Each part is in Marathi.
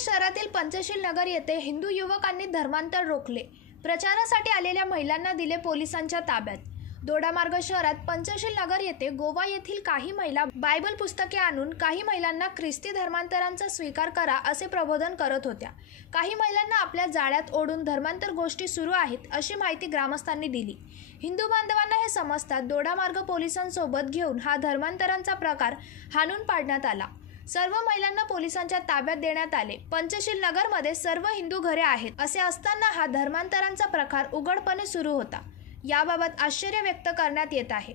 शहरातील पंचशील नगर येथे हिंदू युवकांनी धर्मांतर रोखले। प्रचारासाठी आलेल्या महिलांना दिले पोलिसांच्या ताब्यात। दोडामार्ग शहरात पंचशील नगर येथे गोवा येथील काही महिला बायबल पुस्तके आणून काही महिलांना ख्रिस्ती धर्मांतरांचा स्वीकार करा असे प्रबोधन करत होत्या। काही महिलांना आपल्या जाळ्यात ओढून धर्मांतर गोष्टी सुरू आहेत अशी माहिती ग्रामस्थांनी दिली। हिंदू बांधवांना हे समजतात दोडामार्ग पोलिसांसोबत घेऊन हा धर्मांतरांचा प्रकार हाणून पाडण्यात आला। सर्व महिलांना पोलिसांच्या ताब्यात देण्यात आले। पंचशील नगरमध्ये सर्व हिंदू घरे आहेत असे असताना हा धर्मांतरांचा प्रकार उघडपणे सुरू होता। याबाबत आश्चर्य व्यक्त करण्यात येत आहे।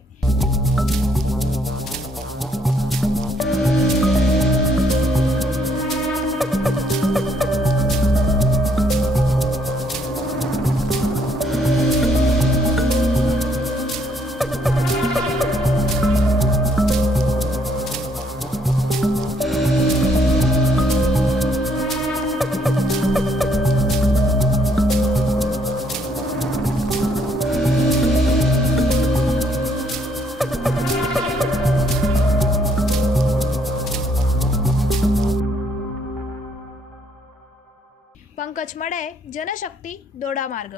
पंकज मडे, जनशक्ती, दोडामार्ग।